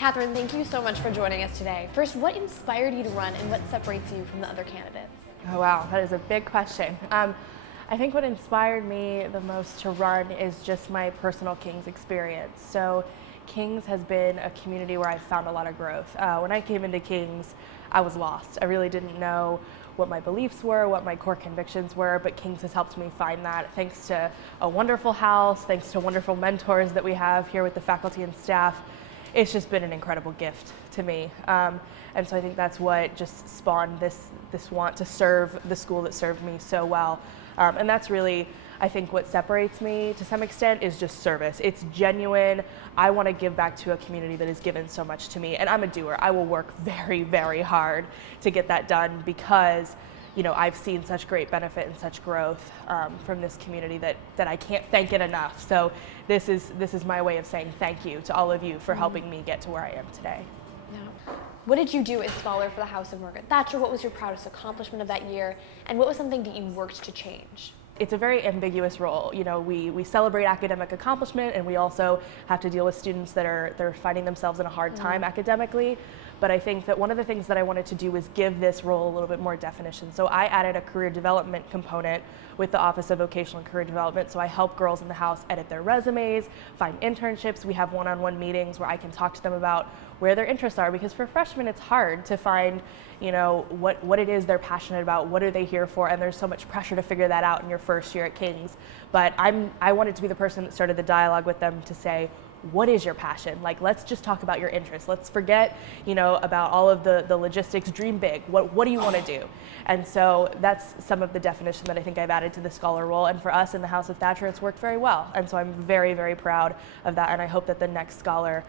Katherine, thank you so much for joining us today. First, what inspired you to run and what separates you from the other candidates? Oh wow, that is a big question. I think what inspired me the most to run is just my personal Kings experience. So Kings has been a community where I've found a lot of growth. When I came into Kings, I was lost. I really didn't know what my beliefs were, what my core convictions were, but Kings has helped me find that thanks to a wonderful house, thanks to wonderful mentors that we have here with the faculty and staff. It's just been an incredible gift to me. And so I think that's what just spawned this want to serve the school that served me so well. And that's really, I think, what separates me to some extent is just service. It's genuine. I want to give back to a community that has given so much to me. And I'm a doer. I will work very, very hard to get that done because, you know, I've seen such great benefit and such growth from this community that I can't thank it enough. So this is my way of saying thank you to all of you for helping me get to where I am today. Yeah. What did you do as scholar for the House of Margaret Thatcher? What was your proudest accomplishment of that year? And what was something that you worked to change? It's a very ambiguous role. You know, we celebrate academic accomplishment and we also have to deal with students that are finding themselves in a hard time academically. But I think that one of the things that I wanted to do was give this role a little bit more definition. So I added a career development component with the Office of Vocational and Career Development. So I help girls in the House edit their resumes, find internships. We have one-on-one meetings where I can talk to them about where their interests are, because for freshmen it's hard to find, you know, what it is they're passionate about, what are they here for, and there's so much pressure to figure that out in your first year at Kings. But I wanted to be the person that started the dialogue with them to say, what is your passion? Like, let's just talk about your interests. Let's forget, you know, about all of the logistics, dream big. What do you want to do? And so that's some of the definition that I think I've added to the scholar role. And for us in the House of Thatcher, it's worked very well. And so I'm very, very proud of that. And I hope that the next scholar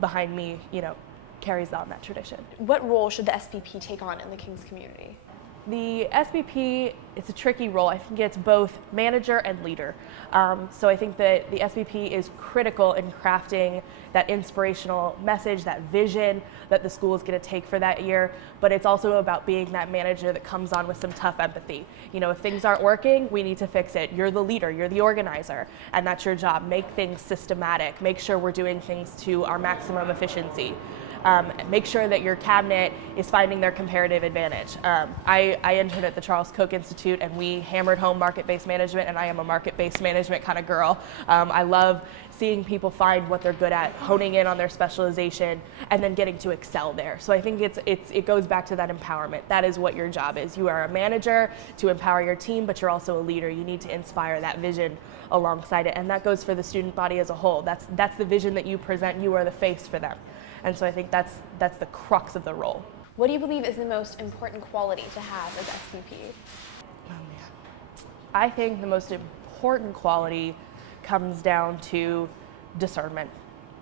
behind me, you know, carries on that tradition. What role should the SBP take on in the Kings community? The SBP, it's a tricky role. I think it's both manager and leader. So I think that the SBP is critical in crafting that inspirational message, that vision that the school is going to take for that year. But it's also about being that manager that comes on with some tough empathy. You know, if things aren't working, we need to fix it. You're the leader, you're the organizer, and that's your job. Make things systematic. Make sure we're doing things to our maximum efficiency. Make sure that your cabinet is finding their comparative advantage. I interned at the Charles Koch Institute and we hammered home market-based management, and I am a market-based management kind of girl. I love seeing people find what they're good at, honing in on their specialization, and then getting to excel there. So I think it goes back to that empowerment. That is what your job is. You are a manager to empower your team, but you're also a leader. You need to inspire that vision alongside it, and that goes for the student body as a whole. That's the vision that you present. You are the face for them. And so I think that's the crux of the role. What do you believe is the most important quality to have as SBP? Oh, man. I think the most important quality comes down to discernment.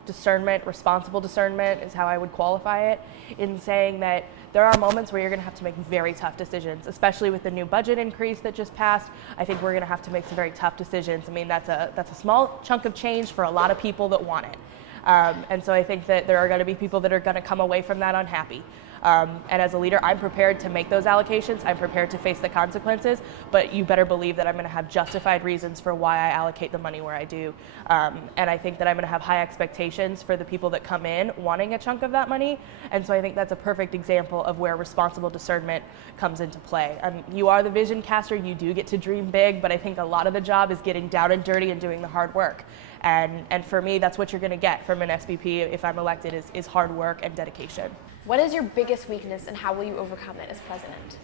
Discernment, responsible discernment is how I would qualify it, in saying that there are moments where you're going to have to make very tough decisions, especially with the new budget increase that just passed. I think we're going to have to make some very tough decisions. I mean, that's a small chunk of change for a lot of people that want it. And so I think that there are going to be people that are going to come away from that unhappy. And as a leader, I'm prepared to make those allocations. I'm prepared to face the consequences, but you better believe that I'm going to have justified reasons for why I allocate the money where I do. And I think that I'm going to have high expectations for the people that come in wanting a chunk of that money. And so I think that's a perfect example of where responsible discernment comes into play. You are the vision caster. You do get to dream big, but I think a lot of the job is getting down and dirty and doing the hard work. And for me, that's what you're going to get from an SBP if I'm elected is hard work and dedication. What is your biggest weakness and how will you overcome it as president?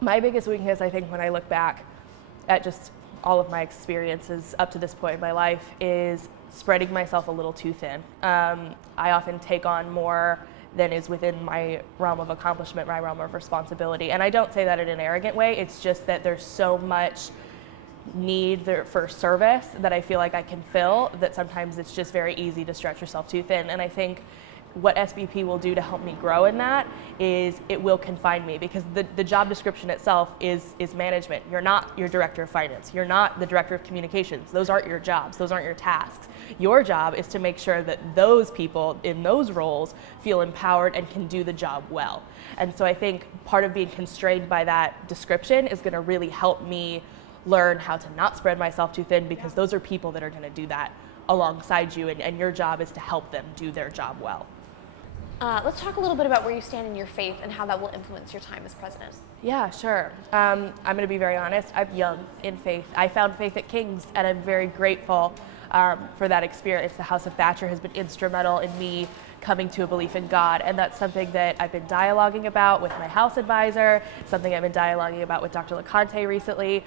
My biggest weakness, I think, when I look back at just all of my experiences up to this point in my life, is spreading myself a little too thin. I often take on more than is within my realm of accomplishment, my realm of responsibility. And I don't say that in an arrogant way. It's just that there's so much need for service that I feel like I can fill, that sometimes it's just very easy to stretch yourself too thin. And I think what SBP will do to help me grow in that is it will confine me, because the job description itself is management. You're not your director of finance. You're not the director of communications. Those aren't your jobs. Those aren't your tasks. Your job is to make sure that those people in those roles feel empowered and can do the job well. And so I think part of being constrained by that description is going to really help me learn how to not spread myself too thin, because those are people that are going to do that alongside you, and your job is to help them do their job well. Let's talk a little bit about where you stand in your faith and how that will influence your time as president. Yeah, sure. I'm going to be very honest. I'm young in faith. I found faith at King's, and I'm very grateful for that experience. The House of Thatcher has been instrumental in me coming to a belief in God, and that's something that I've been dialoguing about with my house advisor, something I've been dialoguing about with Dr. LeConte recently,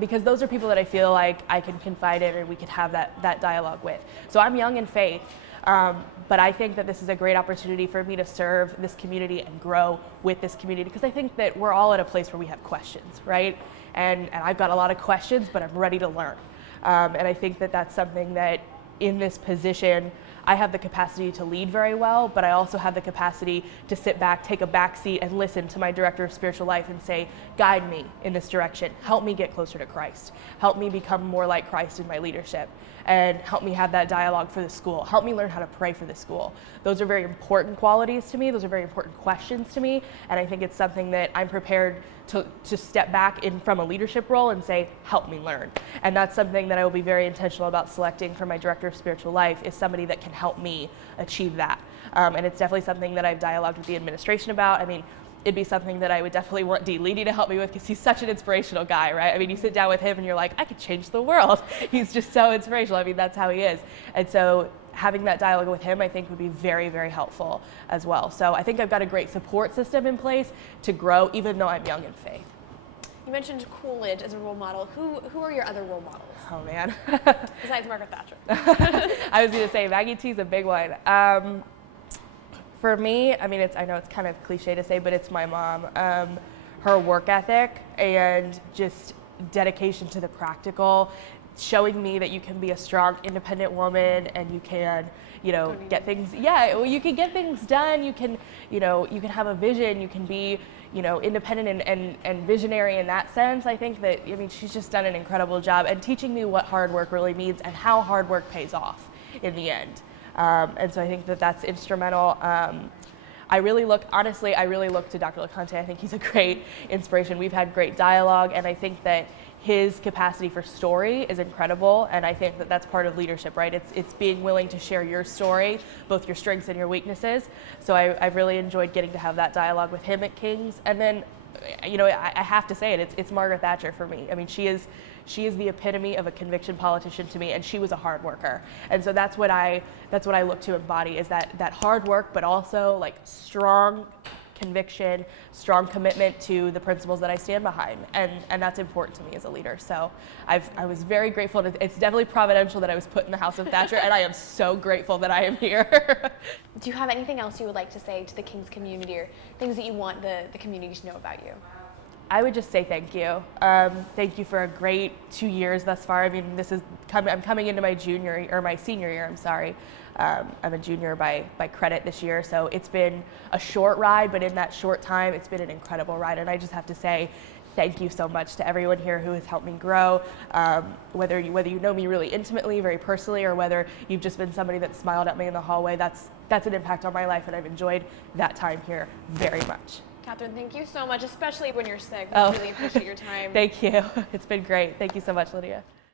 because those are people that I feel like I can confide in and we can have that dialogue with. So I'm young in faith. But I think that this is a great opportunity for me to serve this community and grow with this community, because I think that we're all at a place where we have questions, right? And I've got a lot of questions, but I'm ready to learn. And I think that that's something that in this position, I have the capacity to lead very well, but I also have the capacity to sit back, take a back seat, and listen to my director of spiritual life and say, guide me in this direction. Help me get closer to Christ. Help me become more like Christ in my leadership. And help me have that dialogue for the school. Help me learn how to pray for the school. Those are very important qualities to me. Those are very important questions to me. And I think it's something that I'm prepared to step back in from a leadership role and say, help me learn. And that's something that I will be very intentional about selecting for my director of spiritual life, is somebody that can help me achieve that. And it's definitely something that I've dialogued with the administration about. I mean, it'd be something that I would definitely want Dean Leedy to help me with, because he's such an inspirational guy, right? I mean, you sit down with him and you're like, I could change the world. He's just so inspirational. I mean, that's how he is. And so having that dialogue with him, I think, would be very, very helpful as well. So I think I've got a great support system in place to grow, even though I'm young in faith. You mentioned Coolidge as a role model. Who are your other role models? Oh, man. Besides Margaret Thatcher. I was going to say, Maggie T's a big one. For me, I mean, I know it's kind of cliche to say, but it's my mom. Her work ethic and just dedication to the practical, showing me that you can be a strong, independent woman, and you can, get things. Yeah, well, you can get things done. You can, you can have a vision. You can be, independent and visionary in that sense. I think that, she's just done an incredible job and teaching me what hard work really means and how hard work pays off in the end. And so I think that that's instrumental. I really look to Dr. LeConte. I think he's a great inspiration. We've had great dialogue, and I think that his capacity for story is incredible, and I think that that's part of leadership, right? It's being willing to share your story, both your strengths and your weaknesses. So I've really enjoyed getting to have that dialogue with him at King's. And then, I have to say it's Margaret Thatcher for me. I mean, she is the epitome of a conviction politician to me, and she was a hard worker. And so that's what I look to embody, is that hard work, but also like strong conviction, strong commitment to the principles that I stand behind, and that's important to me as a leader. So I was very grateful. It's definitely providential that I was put in the House of Thatcher, and I am so grateful that I am here. Do you have anything else you would like to say to the King's community, or things that you want the community to know about you? I would just say thank you. Thank you for a great 2 years thus far. I mean, I'm coming into my senior year. I'm sorry. I'm a junior by credit this year, so it's been a short ride, but in that short time, it's been an incredible ride. And I just have to say thank you so much to everyone here who has helped me grow. Whether you know me really intimately, very personally, or whether you've just been somebody that smiled at me in the hallway, that's an impact on my life, and I've enjoyed that time here very much. Katherine, thank you so much, especially when you're sick. Oh. We really appreciate your time. Thank you. It's been great. Thank you so much, Lydia.